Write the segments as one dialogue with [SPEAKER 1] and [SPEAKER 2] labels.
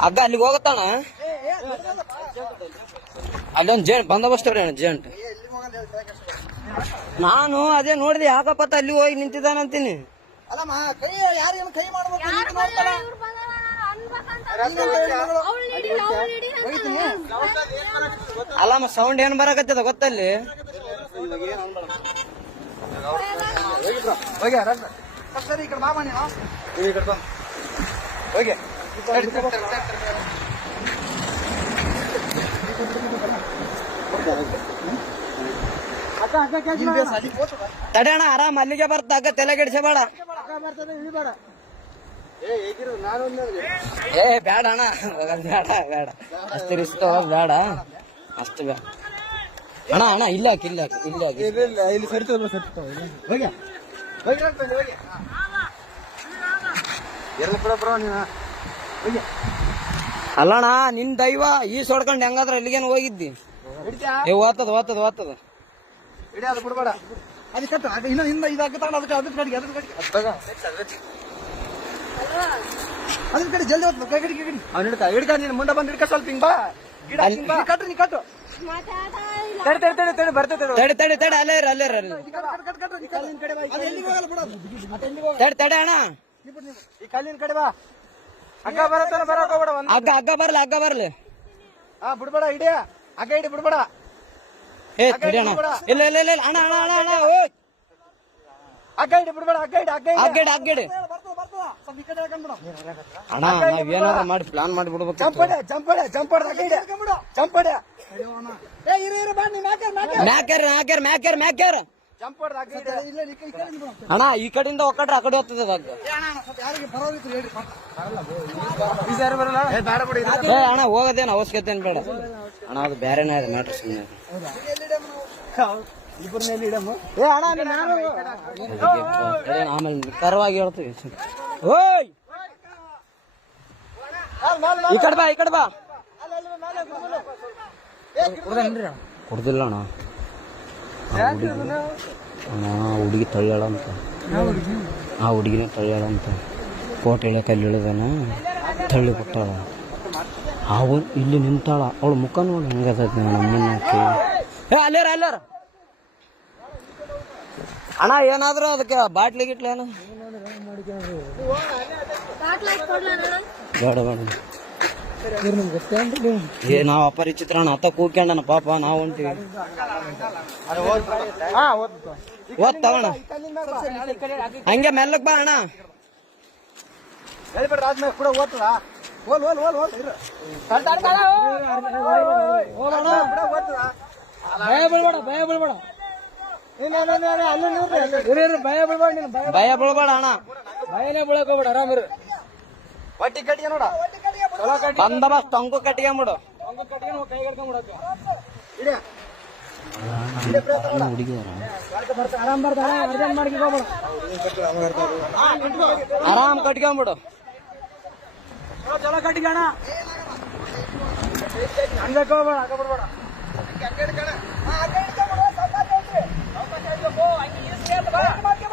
[SPEAKER 1] ಹಗ್ಗ ಅಲ್ಲಿಗೆ ಹೋಗತ್ತಾನ ಅಲ್ಲೊಂದು ಜೇಂಟ್ ಬಂದೋಬಸ್ತ್ ಅವ್ರಿ ಅಣ್ಣ ಜೇಂಟ್ ನಾನು ಅದೇ ನೋಡಿದೆ ಯಾಕಪ್ಪ ಅಲ್ಲಿ ಹೋಗಿ ನಿಂತಿದ್ದಾನಂತೀನಿ
[SPEAKER 2] ಅಲ್ಲಮ್ಮ ಕೈ ಯಾರೇನು ಕೈ ಮಾಡ್ಬೇಕು ನೀನು ನೋಡ್ತಾಳ?
[SPEAKER 1] ಅಲ್ಲಮ್ಮ ಸೌಂಡ್ ಏನ್ ಬರಕತ್ತದ ಗೊತ್ತಲ್ಲಿ
[SPEAKER 2] ಹೋಗಿ ರನ್ನ. ಫಸ್ಟ್ ಸರಿ ಈ ಕಡೆ ಬಾಮ ನೀನು ಈ ಕಡೆ ಬಾ. ಹೋಗಿ ತಡಿ, ತಡಿ, ತಡಿ, ತಡಿ, ತಡಿ. ಇಲ್ಲಿ ಬೇಸ್ ಅಲ್ಲಿಗೆ ಹೋಗ್ತದ?
[SPEAKER 1] ತಡಿ ಅಣ್ಣ ಆರಾಮ್ ಅಲ್ಲಿಗೆ ಬರ್ತಾ ಹಗ್ಗ ತಲೆ ಕೆಡಿಸಬೇಡ ಏ ಬೇಡ ಅಣ್ಣ ಬೇಡ ಬೇಡ ಅಷ್ಟು ರಿಸ್ಕ್ ಬೇಡ ಅಷ್ಟು ಬೇಡ ಅಣ್ಣ ಅಣ್ಣ ಇಲ್ಲ ಇಲ್ಲ ಇಲ್ಲ
[SPEAKER 2] ಇಲ್ಲ, ಸರಿತಾವ ಹೋಗಿ ಹೋಗಿ ಹೋಗಿ ಹೋಗಿ ಎರಡು ಕೂಡ ಬರೋ ನೀನು ಹೋಗಿ
[SPEAKER 1] ಅಲ್ಲಣ್ಣ ನಿನ್ ದೈವ ಈ ಸೊಡ್ಕೊಂಡು ಹೆಂಗಾದ್ರ ಎಲ್ಲಿಗೇನು ಹೋಗಿದ್ದಿ ಏ ಓದ್ತದ ಓದ್ತದ
[SPEAKER 2] ಅದು ಬಿಡಬೇಡ ಅದು ಕಟ್ಟು ಅದು ಇನ್ನು ಹಿಂದೆ ತಗೊಂಡು ಅದಕ್ಕೆ ಅದ್ರ ಕಡೆಗೆ ಅದ್ರ ಕಡೆಗೆ ಅದು ತಗೋ. ಅದ್ರ ಕಡೆ ಜಲ್ದಿ ಹೋಗ್ತದೆ ಕೈ ಕಡೆಗೆ ಕಡೆ ಅವ್ನು ಹಿಡ್ಕ ಹಿಡ್ಕ ನೀನು ಮುಂದೆ ಬಂದು ಹಿಡ್ಕ ಸ್ವಲ್ಪ ಹಿಂಗ್ ಬಾ ಗಿಡ
[SPEAKER 1] ಅಲ್ಲಿ-
[SPEAKER 2] ಹಿಂಗ್ ಬಾ. ಕಟ್ಟು ನೀ ಕಟ್ಟು ತಡಿ ತಡೆ ತಡಿ ತಡಿ ಬರ್ತೈತೆ ತಡಿ.
[SPEAKER 1] ತಡಿ ತಡಿ ತಡಿ ಅಲ್ಲೇ ಇರು ಅಲ್ಲೇ ಇರು. ತಡಿ ತಡಿ ಅಣ್ಣ
[SPEAKER 2] ಈ ಕಲ್ಲಿನ ಕಡೆ ಬಾ. ಅಕ್ಕ ಬರತ್ತಾನ ಬರಕ ಹೋಗ್ಬೇಡ ಒಂದ್
[SPEAKER 1] ಹಗ್ಗ ಹಗ್ಗ ಬರ್ಲಿ ಹಗ್ಗ ಬರ್ಲಿ.
[SPEAKER 2] ಹಾ ಬಿಡ್ಬೇಡ ಹಿಡಿಯ. ಅಕ್ಕ ಹಿಡಿ ಬಿಡ್ಬೇಡ.
[SPEAKER 1] ಏ ತಡಿ ಅಣ್ಣ ಇಲ್ಲ ಇಲ್ಲ ಇಲ್ಲ ಇಲ್ಲ, ಅಣ್ಣ ಅಣ್ಣ ಅಣ್ಣ ಅಣ್ಣ ಓ
[SPEAKER 2] ಅಕ್ಕ ಹಿಡಿ ಬಿಡ್ಬೇಡ ಅಕ್ಕ ಹಿಡಿ ಅಕ್ಕ ಹಿಡಿ ಸ್ವಲ್ಪ ಈ ಕಡೆ ಹಾಕೊಂಡ್ಬಿಡು
[SPEAKER 1] ಅಣ್ಣ ನಾವ್ ಏನಾದ್ರು ಮಾಡಿ ಪ್ಲಾನ್ ಮಾಡಿ
[SPEAKER 2] ಜಂಪ್ ಹೊಡೆ ಜಂಪ್ ಹೊಡೆ ಜಂಪ್ ಹೊಡೆ ಅಕ್ಕ ಹಿಡಿ. ಜಂಪ್ ಹೊಡೆ ಏ ಇರು ಇರು ಬಾ ನೀ ಮ್ಯಾಕೆ ಮ್ಯಾಕೆ
[SPEAKER 1] ಮ್ಯಾಕ್ಯಾರ ಮ್ಯಾಕ್ಯಾರ ಮ್ಯಾಕ್ಯಾರ ಅಣ್ಣ ಈ ಕಡೆಯಿಂದ ಒಕ್ಕಟ್ರೆ ಆ ಕಡೆ ಹೋಗ್ತದ
[SPEAKER 2] ಏ ಅಣ್ಣ
[SPEAKER 1] ಹೋಗೋದೇನು ಅವಶ್ಯಕತೆ ಏನ್ ಬೇಡ ಅಣ್ಣ ಅದು ಬೇರೆನೇ ಇದೆ ಮ್ಯಾಟ್ರ್ ಸುಮ್ಮನೆ
[SPEAKER 2] ಇಬ್ಬರನ್ನೆಲ್ಲಿ ಇಡಮ್ಮ ಏ ಅಣ್ಣ ನೀನ್ ನಾನು
[SPEAKER 1] ಆಮೇಲೆ ನಿಖರವಾಗಿ ಹೇಳ್ತೀವಿ ಓಯ್ ಈ ಕಡೆ ಬಾ ಈ ಕಡೆ ಬಾ ಕುಡ್ದಿಲ್ಲ ಅಣ್ಣ ಆ ಹುಡುಗಿ ತಳ್ಳಾಳಂತ ಆ ಹುಡುಗಿನೇ ತಳ್ಳಾಳಂತ ಅಂತ. ಫೋಟೋ ಇಳಿಯಕ್ಕೆ ಅಲ್ಲಿ ಇಳಿದಾನ ತಳ್ಳಿ ಬಿಟ್ಟಾಳ ಅವನು ಇಲ್ಲಿ ನಿಂತಾಳ. ಅವಳು ಮುಖ ನೋಡಿ ಹೆಂಗದ ನಮ್ಮನ್ನ ಅಲ್ಲೇರ ಅಲ್ಲೇರ? ಅಣ್ಣ ಏನಾದ್ರು ಅದಕ್ಕೆ ಬಾಟ್ಲಿ ಗಿಟ್ಲೇನು ಬೇಡ ಬೇಡ. ಏ ನಾವ್ ಅಪರಿಚಿತ್ರ ಅಣ್ಣ ಅತ್ತ ಕೂಗ್ಕೊಂಡನ ಪಾಪ ನಾವ್ ಹೊಂಟಿವಿ. ಓದ್ ತಗೋಣ. ಹಂಗೆ ಮೆಲ್ಲಕ್ ಬಾ ಅಣ್ಣ.
[SPEAKER 2] ಹೇಳ್ಬೇಡ ರಾಜ್ಮೇಲೆ ಕೂಡ ಓದ್ತದ ಓಲ್ ಓಲ್ ಓಲ್ ಓಲ್ ಇರು ತಡ್ ತಡ್ ತಡ್ ಓಲ್ ಅಣ್ಣ ಕೂಡ ಓದ್ತದ ಭಯ ಬೀಳ್ಬೇಡ ಭಯ ಬೀಳ್ಬೇಡ ಭಯ ಬೀಳ್ಬೇಡ ಭಯ
[SPEAKER 1] ಬೀಳ್ಬೇಡ ಅಣ್ಣ.
[SPEAKER 2] ಭಯನೇ ಬೀಳಕ್ ಹೋಗ್ಬೇಡ ಆರಾಮ್ ಇರು. ಬಟ್ಟಿ ಕಟ್ಟಿಗೆ ನೋಡ. ಚಲೋ ಕಟ್ಟಿ
[SPEAKER 1] ಬಂದ ಬಸ್ ಟೊಂಕು ಕಟ್ಕೊಂಬಿಡು
[SPEAKER 2] ಆರಾಮ್
[SPEAKER 1] ಕಟ್ಕೊಂಬಿಡು.
[SPEAKER 2] ಚಲೋ,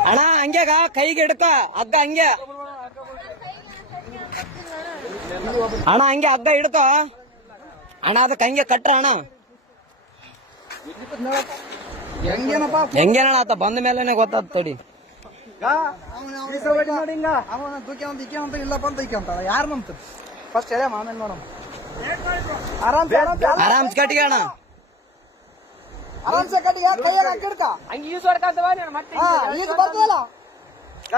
[SPEAKER 2] ಅಣ್ಣ
[SPEAKER 1] ಹಂಗ್ಯಾಗ ಕೈಗೆ ಹಿಡ್ಕ ಹಗ್ಗ ಹಂಗೆ. ಅಣ್ಣ ಹಂಗೆ ಹಗ್ಗ ಹಿಡ್ಕ. ಅಣ್ಣ ಅದಕ್ಕೆ ಹಂಗೆ ಕಟ್ರ ಅಣ್ಣ.
[SPEAKER 2] ಹೆಂಗೇನಪ್ಪ?
[SPEAKER 1] ಹೆಂಗೇನಣ್ಣ ಆತ? ಬಂದ ಮೇಲೆ ಗೊತ್ತಾದ ತಡಿ.
[SPEAKER 2] ನೋಡಿ ಹಿಂಗ. ಅವನ ದುಃಖ ಅಂತ ಇಕ್ಕೆ ಅಂತ ಇಲ್ಲಪ್ಪ ಅಂತ ಇಕ್ಕೆ ಅಂತ ಯಾರು ನಂಬ್ತ ಫಸ್ಟ್ ಹೇಳ ಆಮೇಲೆ ನೋಡಮ್ ಆರಾಮ್ಸೆ ಆರಾಮ್ಸೆ.
[SPEAKER 1] ಆರಾಮ್ ಕಟ್ಗೆ ಅಣ್ಣ.
[SPEAKER 2] ಆರಾಮ್ಸೆ ಕಟ್ಟಿಗೆ ಕೈಯಾಗ ಹಾಕಿಡ್ಕ
[SPEAKER 3] ಹಂಗ ಈಸ್ ಹೊಡ್ಕಂತವ ನೀನು ಮತ್ತೆ
[SPEAKER 2] ಈಗ ಬರ್ತದಲ್ಲ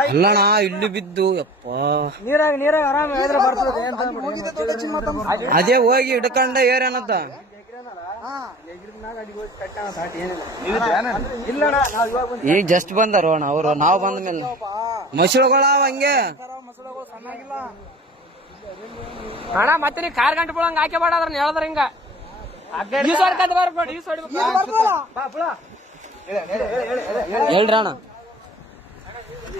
[SPEAKER 1] ಅಲ್ಲಣ್ಣ ಇಲ್ಲಿ ಬಿದ್ದು ಯಪ್ಪ.
[SPEAKER 2] ನೀರಾಗ ನೀರಾಗ ಆರಾಮ ಹೇಳಿದ್ರೆ ಬರ್ತದೆ.
[SPEAKER 1] ಅದೇ ಹೋಗಿ ಹಿಡ್ಕೊಂಡ ಏರೇನತ್ತ
[SPEAKER 2] ಈ
[SPEAKER 1] ಈಗ ಜಸ್ಟ್ ಬಂದಾರ ಅಣ್ಣ ಅವರು ನಾವು ಬಂದ ಮೇಲೆ. ಮಸಳುಗಳ ಹಂಗೆ.
[SPEAKER 3] ಅಣ್ಣ ಮತ್ತೆ ನೀ ಕಾರ್ ಗಂಟೆ ಬಿಡಂಗ ಹಾಕಿ ಬೇಡ ಅದ್ರ ಹೇಳ್ದ್ರ ಹಿಂಗ.
[SPEAKER 1] ಹೇಳ್ರಿ ಅಣ್ಣ.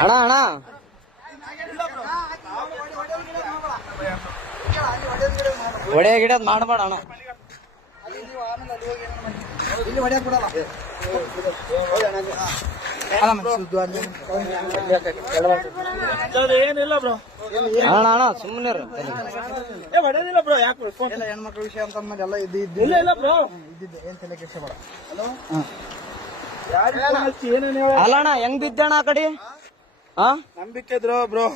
[SPEAKER 1] ಅಣ್ಣ ಅಣ್ಣ ಒಡೆ ಗಿಡದ್ ಮಾಡಬೇಡ ಅಣ್ಣ
[SPEAKER 2] ಇಲ್ಲಿ ಹೊಡೆಯಕ್ ಬಿಡಲ್ಲ
[SPEAKER 4] ಏನಿಲ್ಲ ಬ್ರೋ
[SPEAKER 1] ಅಣ್ಣ ಅಣ್ಣ ಸುಮ್ಮನೆ
[SPEAKER 4] ಏ ಹೊಡೆದಿಲ್ಲ ಬ್ರೋ ಯಾಕೆ
[SPEAKER 2] ಎಲ್ಲ ಹೆಣ್ಮಕ್ಳ ವಿಷಯ ಅಂತ ಅಂದ್ಮೇಲೆ ಎಲ್ಲ ಇದು ಇದ್ದು
[SPEAKER 4] ಇಲ್ಲ ಇಲ್ಲ ಬ್ರೋ.
[SPEAKER 2] ಇದ್ದಿದ್ದೆ ಏನ್ ತಲೆ ಕೆಲಸ ಬೇಡ
[SPEAKER 4] ಹೇಳ
[SPEAKER 1] ಅಲ್ಲ ಅಣ್ಣ ಹೆಂಗ್ ಬಿದ್ದಣ್ಣ ಆ ಕಡೆ? ಹಾ
[SPEAKER 4] ನಂಬಿಕೆ ಇದ್ರು ಬ್ರೋ?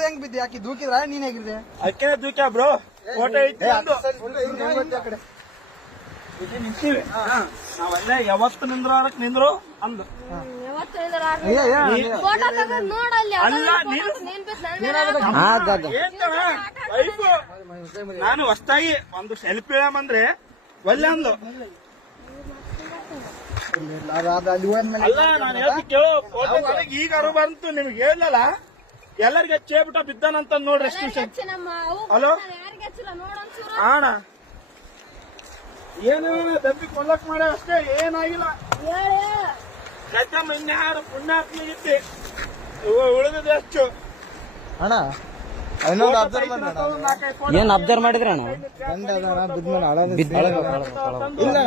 [SPEAKER 2] ಹೆಂಗ್ ಬಿದ್ದೆ ಯಾಕೆ ದೂಕಿದ್ರ ನೀನ್ ಹೇಗಿದ್ದೆ
[SPEAKER 4] ಅಕ್ಕೇನೆ ದೂಕ್ಯ ಬ್ರೋ ಫೋಟೋ ಐತಿ ನಾವೆಲ್ಲ ಯಾವತ್ತು ನಿಂದ್ರು? ಅದಕ್ಕೆ ನಿಂದ್ರು? ಅಂದ್ರು ನೀನು-
[SPEAKER 1] ಅದ
[SPEAKER 4] ಹೊಸ್ತಾಗಿ ಒಂದು ಸೆಲ್ಫಿ ಅಂದ್ರೆ ಒಳ್ಳೆ ಅಂದ್ಲು.
[SPEAKER 2] ಅದು ಅದು ಅಲ್ಲಿ
[SPEAKER 4] ನಾನು ಹೇಳ್ತಿ ಕೇಳು ಫೋಟೋ ನನಗೆ ಈಗ ಅರು ಬಂತು ನಿಮ್ಗೆ ಹೇಳಲ್ಲ ಎಲ್ಲರಿಗೆ ಚೇಬಿಟ ಬಿದ್ದಾನಂತ ನೋಡ್ರಿ ಹಲೋ?
[SPEAKER 5] ಯಾರಿಗೆ ಹಚ್ಚಿಲ್ಲ ನೋಡೊಂಚೂರು
[SPEAKER 4] ಆಣ ಏನು ದಬ್ಬಿ ಕೊಲ್ಲಕ್ ಮಾಡ ಅಷ್ಟೇ ಏನಾಗಿಲ್ಲ.
[SPEAKER 5] ಹೇಳಿ
[SPEAKER 4] ಗದ್ದಮ್ಮ ಇನ್ಯಾರು ಪುಣ್ಯಾತ್ಮಿಗಿತ್ತಿ ಉಳಿದಿದೆ ಅಷ್ಟು.
[SPEAKER 2] ಅಣ್ಣ ಇನ್ನೊಂದು ಅಬ್ಸರ್ವ್ ಮಾಡಿ
[SPEAKER 1] ಏನ್ ಅಬ್ಸರ್ವ್ ಮಾಡಿದ್ರೆ ಅಣ್ಣ? ಬಿದ್ದ
[SPEAKER 2] ಇಲ್ಲ.